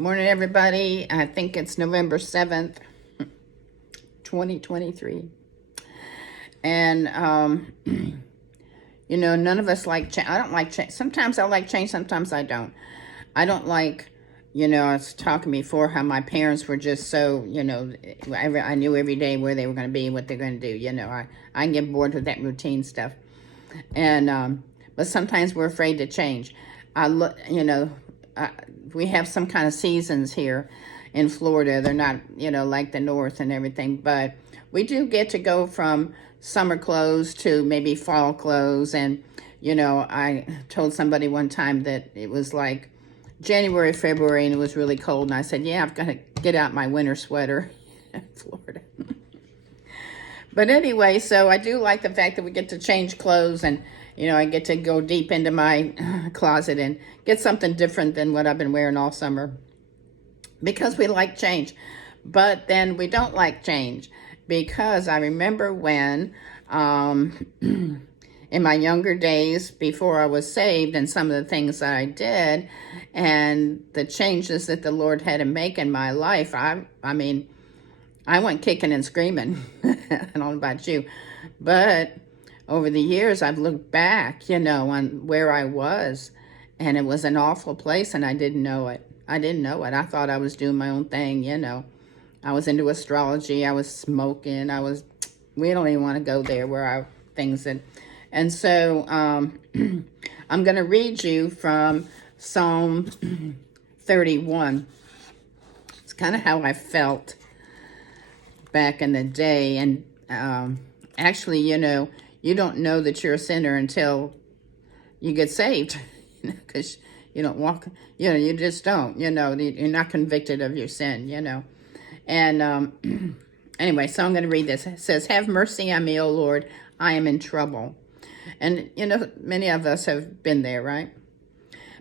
Morning, everybody. I think it's November 7th, 2023. And, none of us like change. I don't like change. Sometimes I like change, sometimes I don't. I don't like, I was talking before how my parents were just so, I knew every day where they were going to be, what they're going to do. I can get bored with that routine stuff. And, but sometimes we're afraid to change. We have some kind of seasons here in Florida. They're not, like the north and everything, but we do get to go from summer clothes to maybe fall clothes. And, I told somebody one time that it was like January, February, and it was really cold. And I said, yeah, I've got to get out my winter sweater in Florida. But anyway, so I do like the fact that we get to change clothes, and I get to go deep into my closet and get something different than what I've been wearing all summer, because we like change. But then we don't like change, because I remember when in my younger days before I was saved, and some of the things that I did and the changes that the Lord had to make in my life, I went kicking and screaming. I don't know about you, but over the years, I've looked back, on where I was, and it was an awful place, and I didn't know it. I thought I was doing my own thing, I was into astrology. I was smoking. We don't even want to go there where and so I'm going to read you from Psalm 31. It's kind of how I felt back in the day. And actually, you don't know that you're a sinner until you get saved, because you don't walk, you just don't, you're not convicted of your sin, And anyway, so I'm going to read this. It says, have mercy on me, O Lord, I am in trouble. And, many of us have been there, right?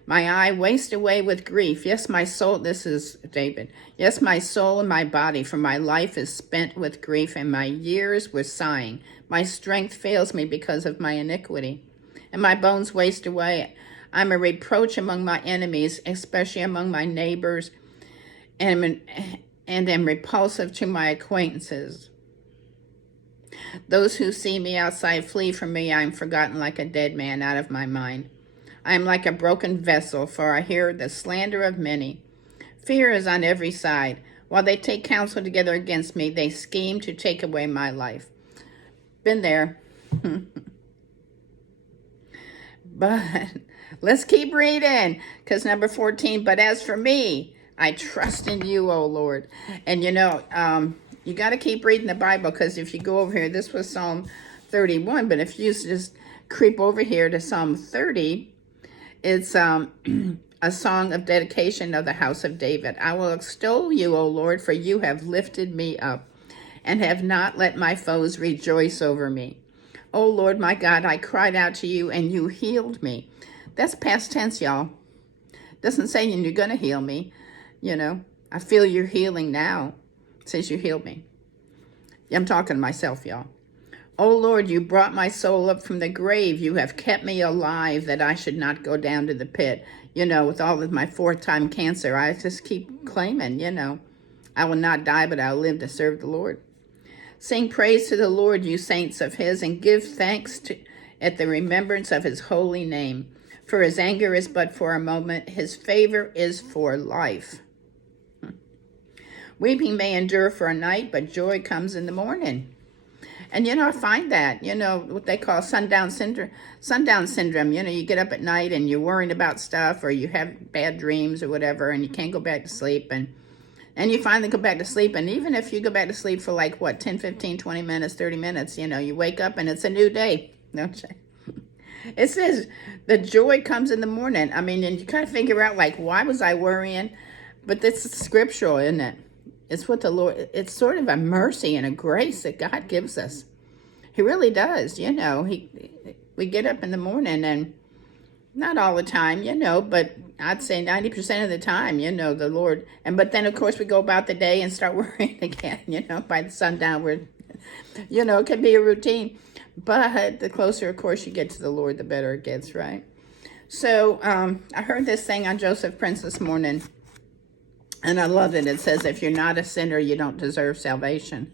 My eye waste away with grief. Yes, my soul, this is David. Yes, my soul and my body, for my life is spent with grief, and my years with sighing. My strength fails me because of my iniquity, and my bones waste away. I'm a reproach among my enemies, especially among my neighbors, and am repulsive to my acquaintances. Those who see me outside flee from me. I am forgotten like a dead man, out of my mind. I am like a broken vessel, for I hear the slander of many. Fear is on every side. While they take counsel together against me, they scheme to take away my life. Been there. But let's keep reading, because number 14, but as for me, I trust in you, O Lord. And you got to keep reading the Bible, because if you go over here, this was Psalm 31, but if you just creep over here to Psalm 30, it's a song of dedication of the house of David. I will extol you, O Lord, for you have lifted me up and have not let my foes rejoice over me. O Lord, my God, I cried out to you and you healed me. That's past tense, y'all. Doesn't say you're going to heal me. I feel your healing now. It says you healed me. I'm talking to myself, y'all. O Lord, you brought my soul up from the grave. You have kept me alive that I should not go down to the pit. With all of my 4th-time cancer, I just keep claiming, I will not die, but I'll live to serve the Lord. Sing praise to the Lord, you saints of his, and give thanks at the remembrance of his holy name. For his anger is but for a moment. His favor is for life. Weeping may endure for a night, but joy comes in the morning. And, I find that, what they call sundown syndrome. You get up at night and you're worrying about stuff, or you have bad dreams or whatever, and you can't go back to sleep. And you finally go back to sleep. And even if you go back to sleep for 10, 15, 20 minutes, 30 minutes, you wake up and it's a new day. Don't you? It says the joy comes in the morning. And you kind of figure out, why was I worrying? But this is scriptural, isn't it? It's what the Lord, it's sort of a mercy and a grace that God gives us. He really does, we get up in the morning, and not all the time, but I'd say 90% of the time, the Lord, but then of course we go about the day and start worrying again, by the sundown, it can be a routine, but the closer, of course, you get to the Lord, the better it gets, right? So I heard this thing on Joseph Prince this morning. And I love that it says, if you're not a sinner, you don't deserve salvation.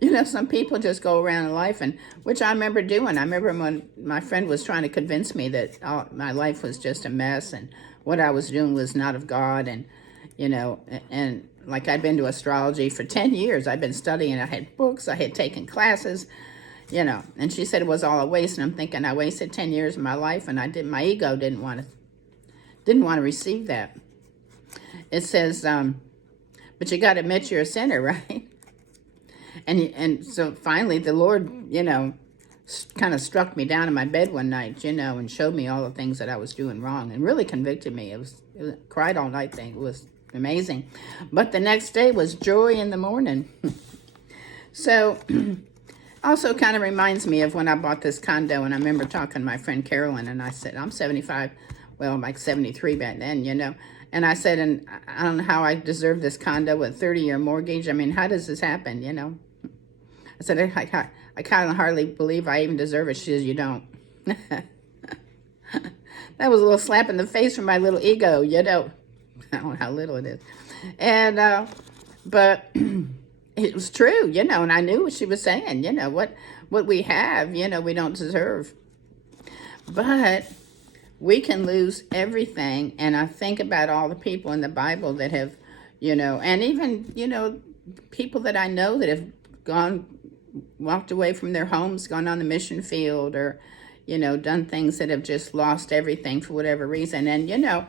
You know, some people just go around in life, and which I remember doing. I remember when my friend was trying to convince me that my life was just a mess and what I was doing was not of God. And, you know, and like I'd been to astrology for 10 years. I'd been studying. I had books. I had taken classes, you know. And she said it was all a waste. And I'm thinking I wasted 10 years of my life, and my ego didn't want to receive that. It says, but you got to admit you're a sinner, right? And so finally the Lord, you know, kind of struck me down in my bed one night, you know, and showed me all the things that I was doing wrong and really convicted me. It was cried all night thing. It was amazing. But the next day was joy in the morning. So also kind of reminds me of when I bought this condo, and I remember talking to my friend Carolyn, and I said, I'm 75, well, I'm like 73 back then, you know. And I said, and I don't know how I deserve this condo with a 30-year mortgage. I mean, how does this happen, you know? I said, I kind of hardly believe I even deserve it. She says, you don't. That was a little slap in the face from my little ego, you know. I don't know how little it is. And, but it was true, you know, and I knew what she was saying, you know, what we have, you know, we don't deserve. But we can lose everything. And I think about all the people in the Bible that have, you know, and even, you know, people that I know that have walked away from their homes, gone on the mission field, or, you know, done things that have just lost everything for whatever reason. And, you know,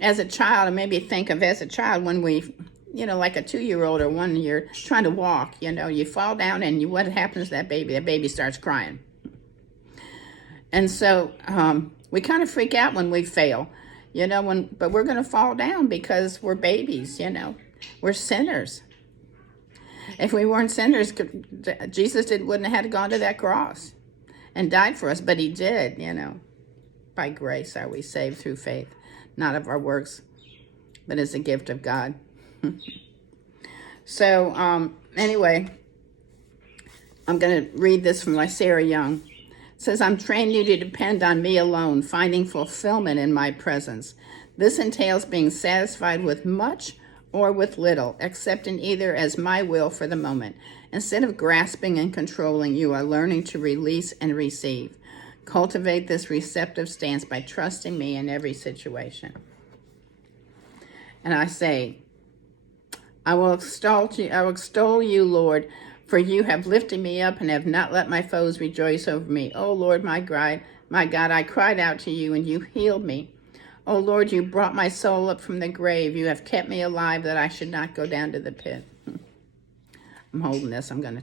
as a child, and maybe think of as a child when we, you know, like a 2-year-old or 1 year trying to walk, you know, you fall down and what happens to that baby? That baby starts crying. And so we kind of freak out when we fail, you know, but we're going to fall down because we're babies, you know, we're sinners. If we weren't sinners, Jesus wouldn't have had to gone to that cross and died for us, but he did, you know. By grace are we saved through faith, not of our works, but as a gift of God. So, anyway, I'm going to read this from Sarah Young. It says, I'm training you to depend on me alone, finding fulfillment in my presence. This entails being satisfied with much or with little, accepting either as my will for the moment. Instead of grasping and controlling, you are learning to release and receive. Cultivate this receptive stance by trusting me in every situation. And I say, I will extol you, Lord, for you have lifted me up and have not let my foes rejoice over me. O Lord, my God, I cried out to you and you healed me. O Lord, you brought my soul up from the grave. You have kept me alive that I should not go down to the pit. I'm holding this. I'm going to,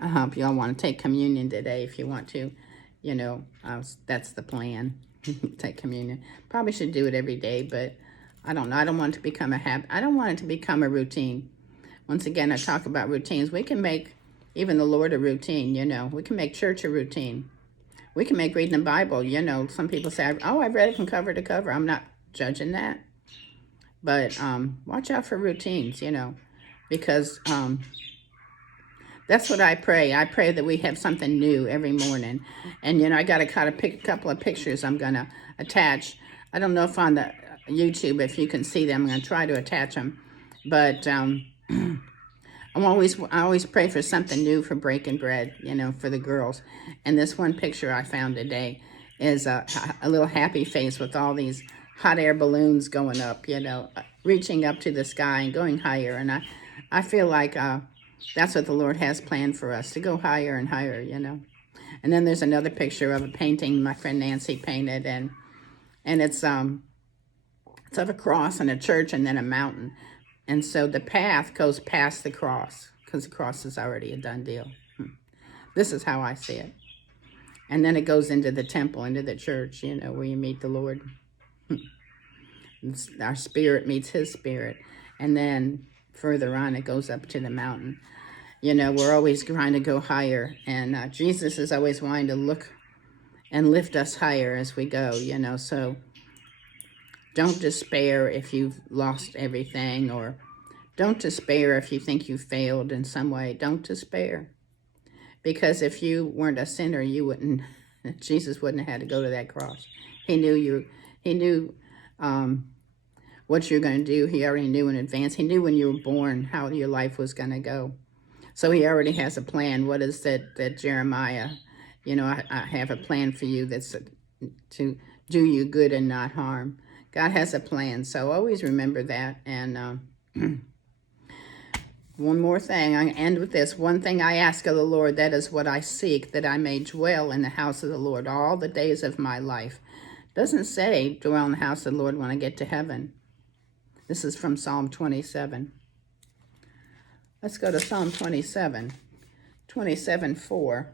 I hope y'all want to take communion today if you want to. You know, that's the plan. Take communion. Probably should do it every day, but I don't know. I don't want it to become a habit. I don't want it to become a routine. Once again, I talk about routines. We can make even the Lord a routine, you know. We can make church a routine. We can make reading the Bible, you know. Some people say, oh, I've read it from cover to cover. I'm not judging that. But watch out for routines, you know, because that's what I pray. I pray that we have something new every morning. And, you know, I got to kind of pick a couple of pictures I'm going to attach. I don't know if on the YouTube, if you can see them, I'm going to try to attach them. But I always pray for something new for breaking bread, you know, for the girls. And this one picture I found today is a little happy face with all these hot air balloons going up, you know, reaching up to the sky and going higher. And I feel like that's what the Lord has planned for us, to go higher and higher, you know. And then there's another picture of a painting my friend Nancy painted, and it's of a cross and a church and then a mountain. And so the path goes past the cross, because the cross is already a done deal. This is how I see it. And then it goes into the temple, into the church, you know, where you meet the Lord. Our spirit meets his spirit. And then further on, it goes up to the mountain. You know, we're always trying to go higher. And Jesus is always wanting to look and lift us higher as we go, you know. So don't despair if you've lost everything, or don't despair if you think you failed in some way. Don't despair. Because if you weren't a sinner, you wouldn't, Jesus wouldn't have had to go to that cross. He knew you, he knew what you're going to do. He already knew in advance. He knew when you were born how your life was going to go. So he already has a plan. What is that Jeremiah? You know, I have a plan for you that's to do you good and not harm. God has a plan. So always remember that. And one more thing. I'm going to end with this. One thing I ask of the Lord, that is what I seek, that I may dwell in the house of the Lord all the days of my life. Doesn't say dwell in the house of the Lord when I get to heaven. This is from Psalm 27. Let's go to Psalm 27. 27:4.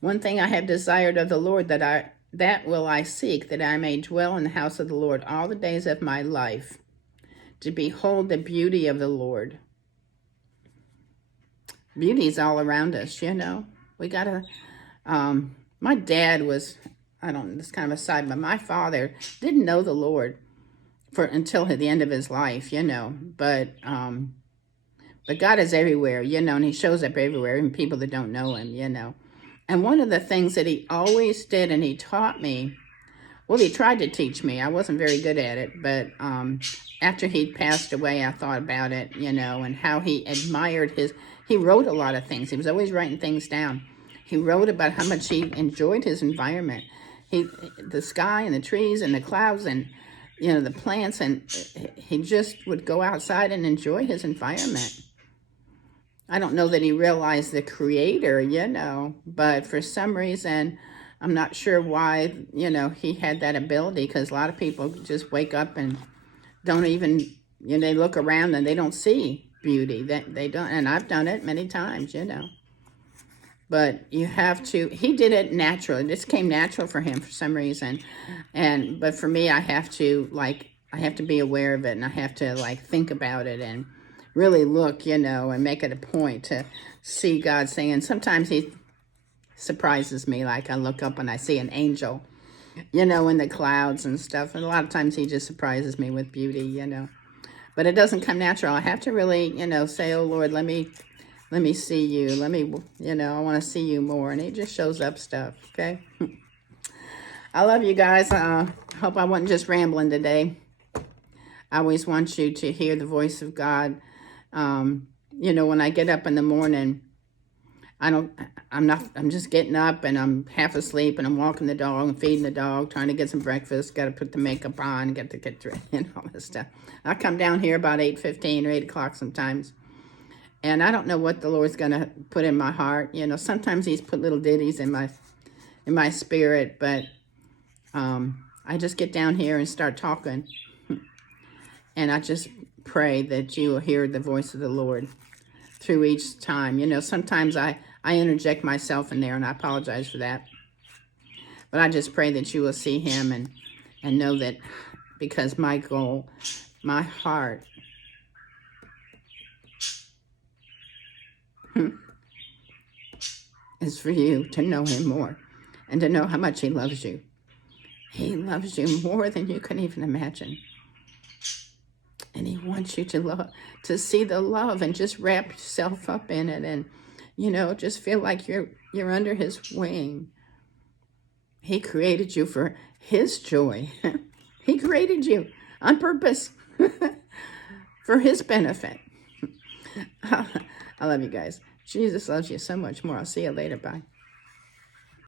One thing I have desired of the Lord, that will I seek, that I may dwell in the house of the Lord all the days of my life, to behold the beauty of the Lord. Beauty is all around us, you know. We gotta, my dad was, I don't know, this is kind of a side, but my father didn't know the Lord until the end of his life, you know. But God is everywhere, you know, and he shows up everywhere, even people that don't know him, you know. And one of the things that he always did, and he taught me, well, he tried to teach me. I wasn't very good at it, but after he'd passed away, I thought about it, you know, and how he admired he wrote a lot of things. He was always writing things down. He wrote about how much he enjoyed his environment. The sky and the trees and the clouds and, you know, the plants, and he just would go outside and enjoy his environment. I don't know that he realized the creator, you know, but for some reason, I'm not sure why, you know, he had that ability, because a lot of people just wake up and don't even, you know, they look around and they don't see beauty. They don't, and I've done it many times, you know. But you have to, he did it naturally. This came natural for him for some reason. But for me, I have to be aware of it, and I have to think about it and really look, you know, and make it a point to see God saying. Sometimes he surprises me, like I look up and I see an angel, you know, in the clouds and stuff. And a lot of times he just surprises me with beauty, you know. But it doesn't come natural. I have to really, you know, say, oh, Lord, let me see you. Let me, you know, I want to see you more. And he just shows up stuff, okay? I love you guys. Hope I wasn't just rambling today. I always want you to hear the voice of God. You know, when I get up in the morning, I'm just getting up and I'm half asleep and I'm walking the dog and feeding the dog, trying to get some breakfast, got to put the makeup on, get dressed and all this stuff. I come down here about 8:15 or 8 o'clock sometimes. And I don't know what the Lord's going to put in my heart. You know, sometimes he's put little ditties in my spirit, but I just get down here and start talking. And I just pray that you will hear the voice of the Lord through each time. You know, sometimes I interject myself in there, and I apologize for that. But I just pray that you will see him and know that, because my goal, my heart is for you to know him more and to know how much he loves you. He loves you more than you can even imagine. And he wants you to see the love and just wrap yourself up in it, and, you know, just feel like you're under his wing. He created you for his joy. He created you on purpose for his benefit. I love you guys. Jesus loves you so much more. I'll see you later. Bye.